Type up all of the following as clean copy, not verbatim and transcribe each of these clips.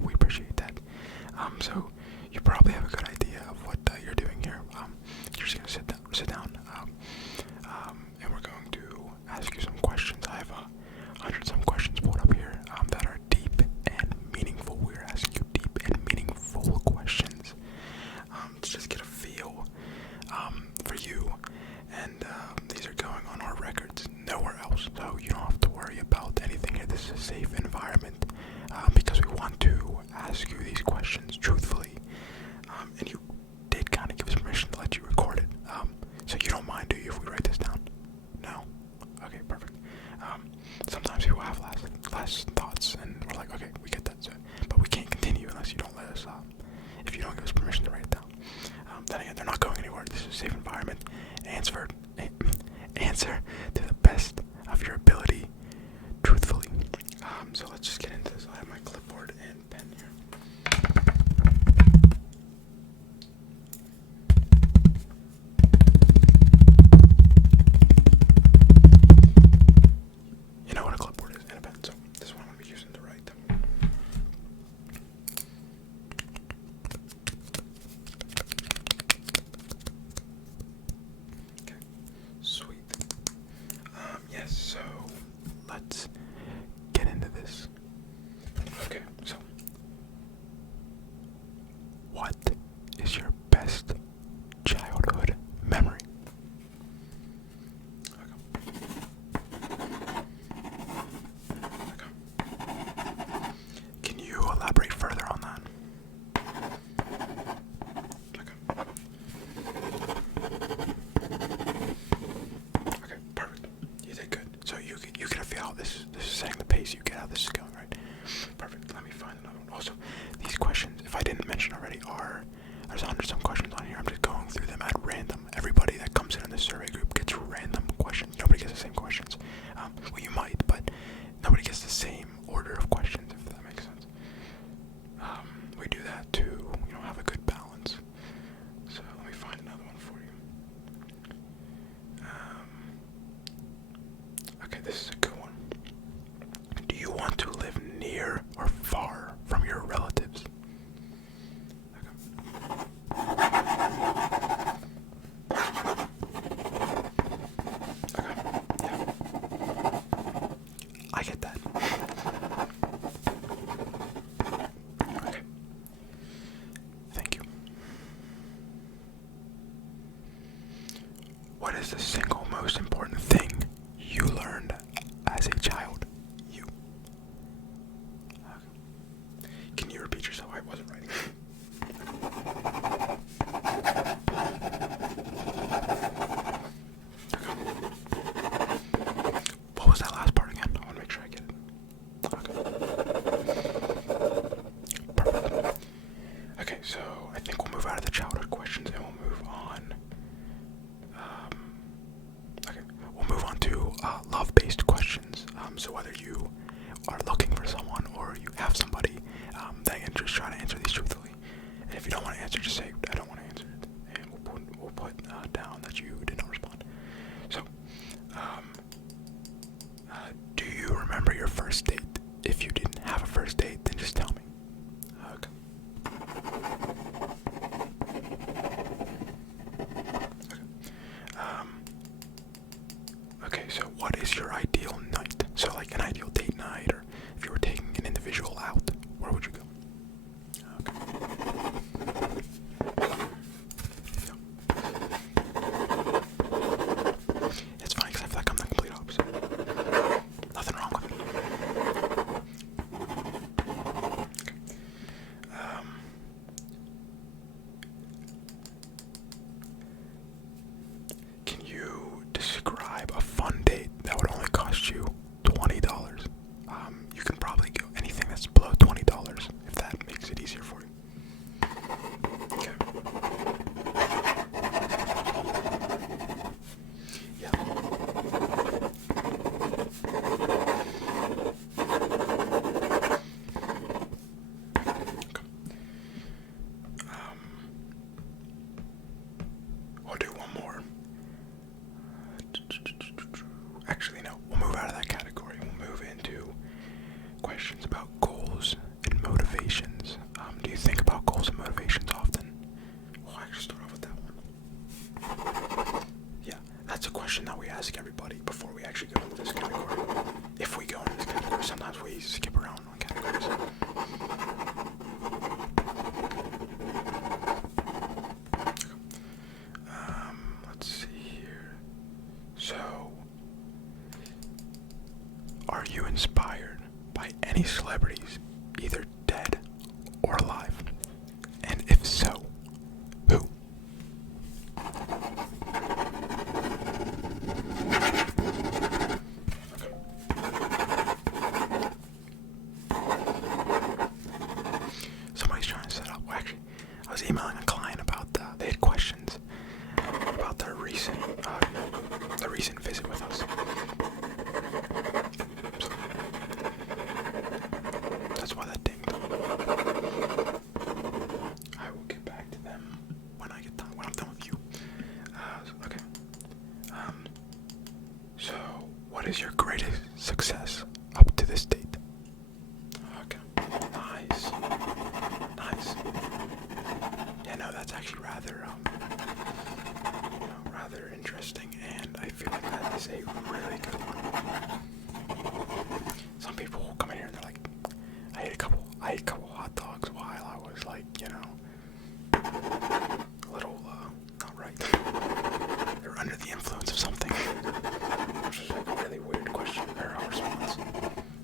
We appreciate that. So you probably have a good idea of what you're doing here. You're just gonna sit down, and we're going to ask you some questions. I have 100 some questions pulled up here that are deep and meaningful. We're asking you deep and meaningful questions to just get a feel for you, and these are going on our records, nowhere else. So you don't have to worry about anything here. This is a safe environment because we want to ask you these questions truthfully. And you did kind of give us permission to let you record it. So you don't mind, do you, if we write this down? No? Okay, perfect. Sometimes people have last thoughts, and we're like, okay, we get that. So, but we can't continue unless you don't let us, if you don't give us permission to write it down. Then again, they're not going anywhere. This is a safe environment. Answer to the best of your ability, truthfully. So let's just get into this. I have my clipboard and pen here. You know what a clipboard is and a pen, so this is what I'm going to be using to write. Okay, sweet. Yes, so let's get into this. Okay, so what is your best childhood memory? Okay. Can you elaborate further on that? Okay, perfect. You did good. So you get a feel how this is setting the pace. You get how this is going, right? Perfect. Let me find another one. Also, these questions, if I didn't mention already, there's 100 some questions on here. I'm just going through them at random. Everybody that comes in this survey group gets random questions. Nobody gets the same questions. Well, you might, but nobody gets the same order of questions, if that makes sense. We do that to, have a good balance. So let me find another one for you. Okay, this is a good one. Do you want to live near or far from your relatives? Okay. Yeah. I get that. Okay. Thank you. What is the single most important thing you learned as a child? You. Okay. Can you repeat yourself? I wasn't writing. What was that last part again? I want to make sure I get it. Okay. Perfect. Okay, so I think we'll move out of the childhood questions and we'll move on. Okay, we'll move on to love-based questions. So whether you are looking for someone or you have somebody, then you can just try to answer these truthfully. And if you don't want to answer, just say, I don't want to answer it. And we'll put down that you did not respond. So, do you remember your first date? If you didn't have a first date, then just tell me. Okay. Okay, so what is your ideal night? So like an ideal date night, or if you were taking an individual out, where would you go? Okay. It's fine because I feel like I'm the complete opposite. Nothing wrong with it. Okay. Can you describe a fun date that would only cost you $20? You can probably go anything that's below $20 if that makes it easier for you. Okay. Yeah. Okay. We'll do one more. Actually, no. We'll move out of that category. We'll move into questions about goals and motivation. inspired by any celebrities, either dead or alive? And if so, who? Somebody's trying to set up. Well, actually, I was emailing a client about they had questions about their recent visit with us. So, that's why that dinged. I will get back to them when I get done. When I'm done with you. Okay. So, what is your greatest success up to this date? Okay. Nice. Nice. Yeah, no, that's actually rather interesting, and I feel like that is a really good one. Some people will come in here and they're like, I ate a couple hot dogs while I was like, a little, not right. They were under the influence of something. Which is like a really weird question, or a response.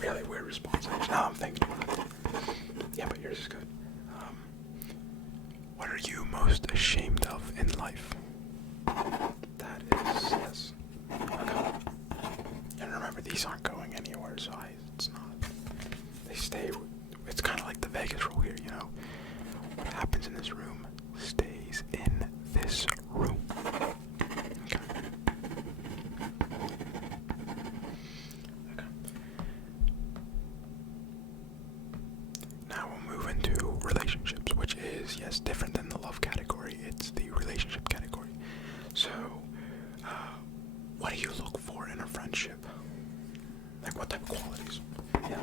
Really weird response, actually. Now I'm thinking about it. Yeah, but yours is good. What are you most ashamed of in life? That is, yes. Okay. And remember, these aren't going anywhere, so it's not. They stay. It's kind of like the Vegas rule here, What happens in this room stays in this room. Okay. Okay. Now we'll move into relationships, which is, yes, different than the love category. It's the relationship category. So, what do you look for in a friendship? Like, what type of qualities? Yeah.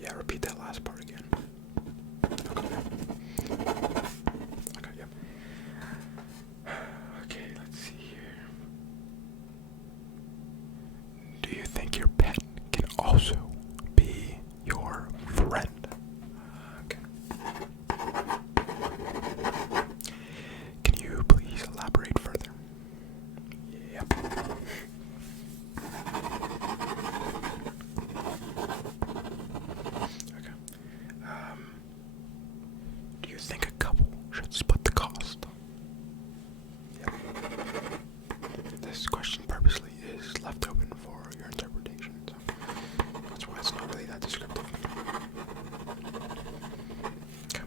Yeah, repeat that last part again. Okay. Okay, yep. Okay, let's see here. Do you think your pet can also be your friend? Okay. Can you please elaborate further? Yep. Okay. Do you think a couple should split the cost? Yep. This question purposely is left open for your interpretation, so that's why it's not really that descriptive. Okay.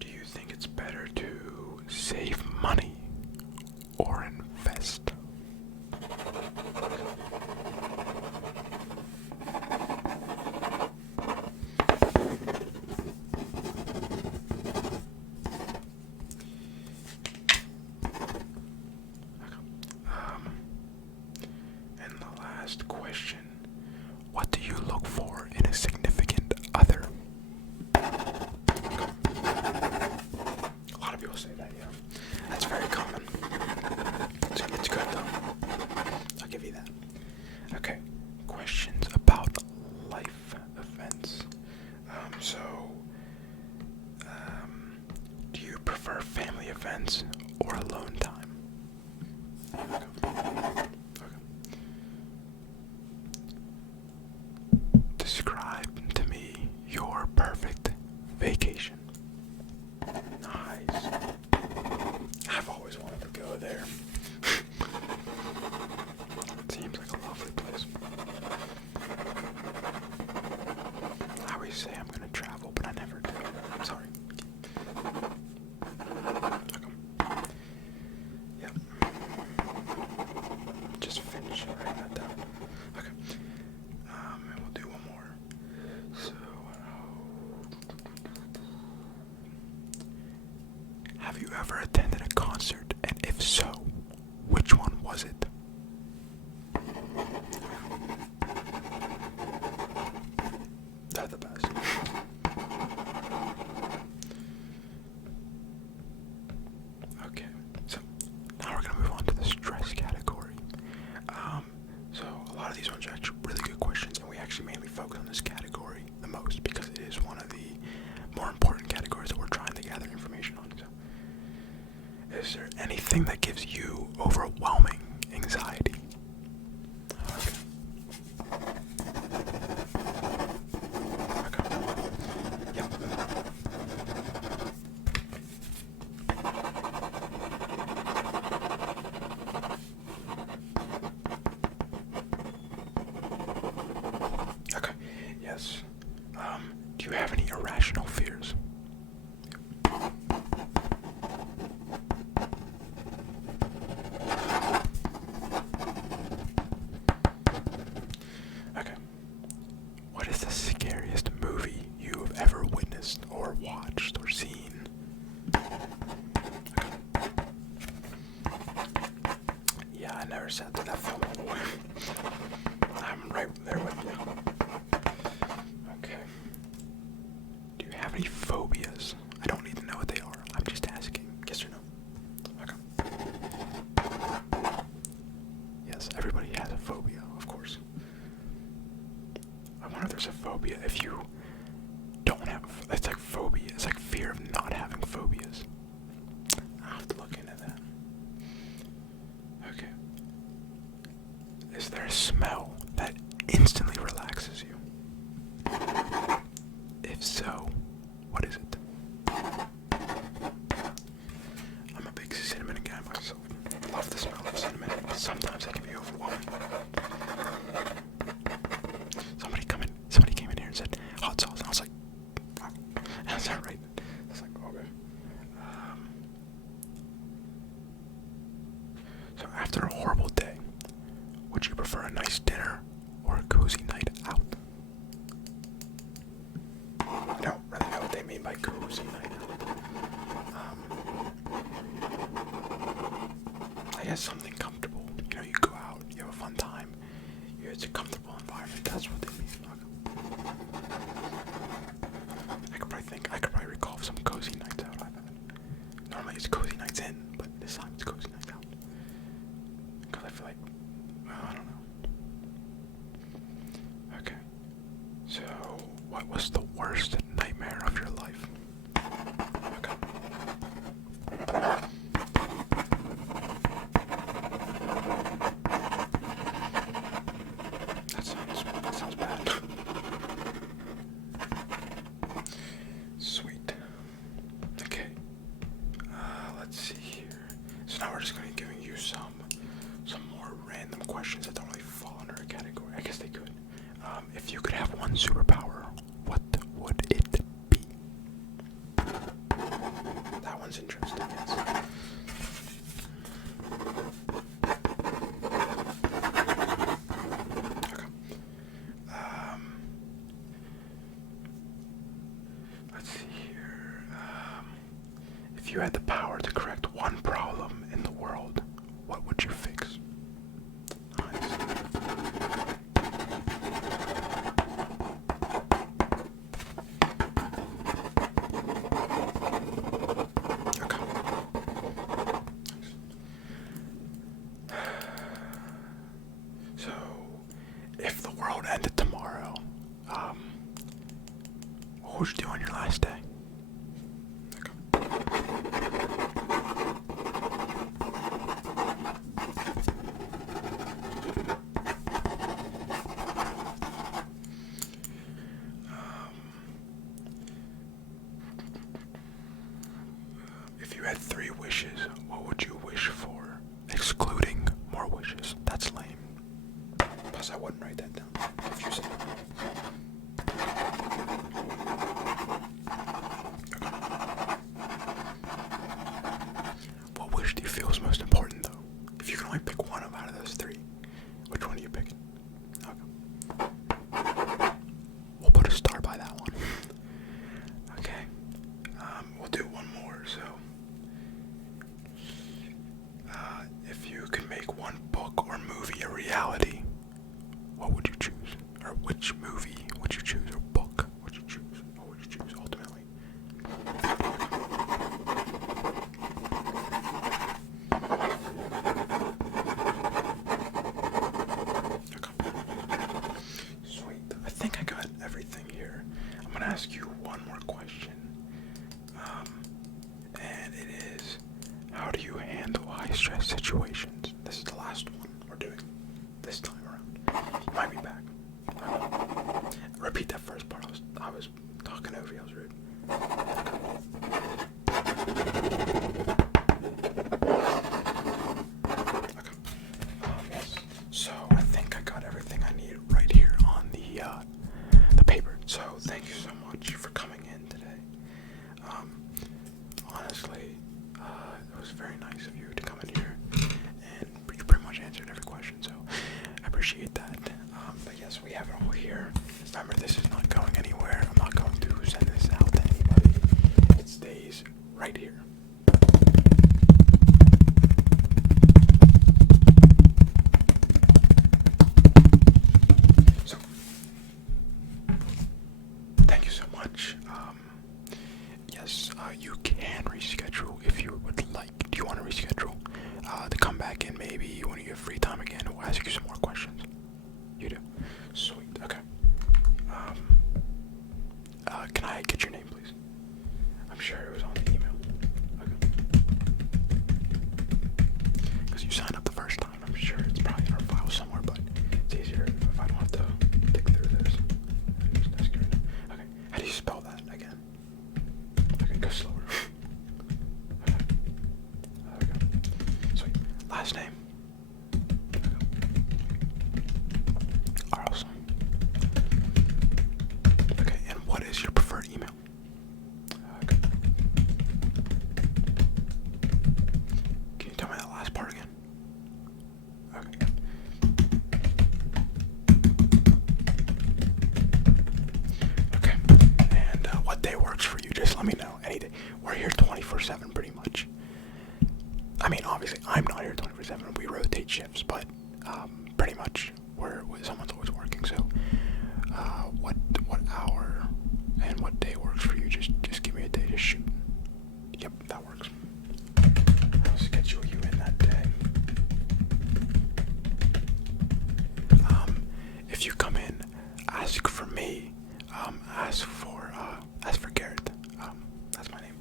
Do you think it's better to save money or invest? And the last question, what do you look for in a significant other? A lot of people say that, yeah. That's very common. It's good though. I'll give you that. Okay, questions about life events. Do you prefer family events or alone time? Okay. Describe to me your perfect vacation. Nice. I've always wanted to go there. It seems like a lovely place. I always say I'm gonna travel, but I never do. I'm sorry. Okay. Yep. Just finish writing that down. Okay. And we'll do one more. So, have you ever attended a concert, and if so, which one was it? They're the best. Okay, so now we're gonna move on to the stress category. So a lot of these ones are actually really good questions, and we actually mainly focus on this category anything that gives you overwhelming anxiety. Okay. Okay. Yep. Okay. Yes. Do you have any irrational fears? Okay. What is the scariest movie you've ever witnessed or watched or seen? Okay. Yeah, I never sat through that film all the way. I'm right there with you. Okay. Do you have any phobias? I don't need to know what they are. I'm just asking. Yes or no? Okay. Yes, everybody has a phobia, of course. I wonder if there's a phobia if you don't have. It's like phobia. It's like fear of not having phobias. I'll have to look into that. Okay. Is there a smell that instantly relaxes you? If so, what is it? I'm a big cinnamon guy myself. Love the smell of cinnamon, but sometimes it can be overwhelming. Somebody came in here and said hot sauce, and I was like, oh, is that right? I was like, okay. So after a horrible day, would you prefer a nice dinner or a cozy night out? I don't really know what they mean by cozy night out. I guess something comfortable. You know, you go out, you have a fun time. It's a comfortable environment. That's what they mean. I could probably recall some cozy nights out I've had. Normally it's cozy nights in, but this time it's cozy nights out. Because I feel like, well, I don't know. Okay. So, what was the worst nightmare of your life? Okay. That sounds bad. Sweet. Okay. Let's see here. So now we're just going to be giving you some more random questions that don't really fall under a category. I guess they could. If you could have one superpower, what would it be? That one's interesting, yes. Okay. Let's see here. If you had the power to correct one problem in the world, what would you fix? Nice. Okay. So, if the world ended tomorrow, what would you do on your last day? Okay. If you had 3 wishes, what would you wish for? Excluding more wishes. That's lame. Plus, I wouldn't write that down. If you said it. What wish do you feel is most important, though? If you can only pick one out of those 3, which one are you picking? Okay. We'll put a star by that one. Okay. We'll do one more. So, if you could make one book or movie a reality, what would you choose? Or which movie would you choose? Or book would you choose? What would you choose ultimately? Okay. Sweet. I think I got everything here. I'm gonna ask you one more question. And it is, How do you handle high stress situations? This is the last one we're doing this time around. You might be back. Repeat that first part. I was talking over you. I was rude. Okay. Yes. So I think I got everything I need right here on the paper. So thank you so much for coming in today. Honestly, it was very nice of you to come in here, and you pretty much answered every question. So I appreciate that. But yes, we have it all here. Remember, this is not going anywhere. I'm not going to send this out to anybody. It stays right here. So, thank you so much. Yes, you can reschedule if you would like. Do you want to reschedule to come back in maybe when you have free time again? We'll ask you some more questions. You do? Sweet. Okay. Can I get your name, please? I'm sure it was on the email. Okay. Because you signed up the first time. I'm sure it's probably in our file somewhere, but it's easier if I don't have to dig through this. Okay. How do you spell that again? Okay, go slower. Okay. Sweet. Last name. Awesome. Okay, and what is your preferred email? Okay. Can you tell me that last part again? Okay. Okay. And what day works for you? Just let me know. Any day. We're here 24/7 pretty much. I mean, obviously, I'm not here 24/7. We rotate shifts, but pretty much someone's always working. So, what hour and what day works for you? Just give me a day to shoot. Yep, that works. I'll schedule you in that day. If you come in, ask for me. Ask for Garrett. That's my name.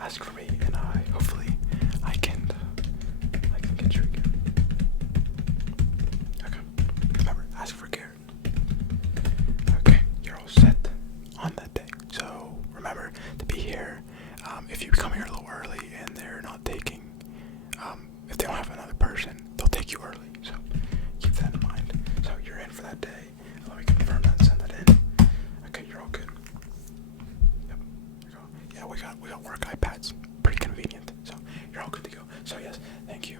Ask for me, and hopefully I can get you again. Okay. Remember, ask for Garrett. Okay, you're all set on that day. So remember to be here. If you come here a little early and they're not taking, if they don't have another person, they'll take you early. So keep that in mind. So you're in for that day. Let me confirm that and send that in. Okay, you're all good. Yep. Yeah, we got work iPads. Pretty convenient. So you're all good to go. So yes, thank you.